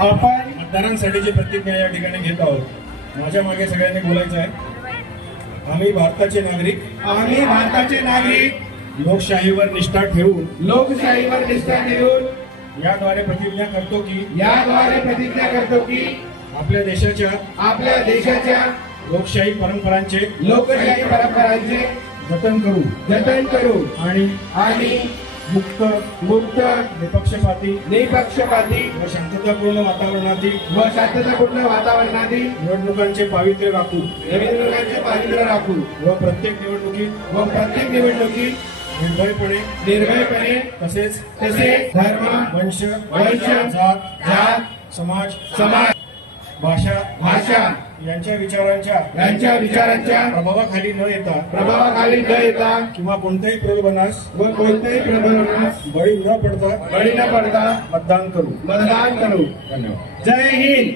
आपण मतदारांसाठीची प्रतिज्ञा या ठिकाणी घेत आहोत। माझ्या मागे सगळ्यांनी बोलायचं आहे। आम्ही भारताचे नागरिक लोकशाहीवर निष्ठा ठेवून याद्वारे प्रतिज्ञा करतो की आपल्या देशाच्या लोकशाही परंपरांचे जतन करू आणि मुक्त निपक्षपाती व शांततापूर्ण वातावरणातील निवडणुकांचे पावित्र्य राखू व प्रत्येक निवडणुकीत निर्भयपणे तसेच धर्म वंश जात समाज भाषा यांच्या विचारांच्या प्रभावाखाली न येता किंवा कोणत्याही प्रलोभनास बळी न पडता मतदान करू। धन्यवाद। जय हिंद।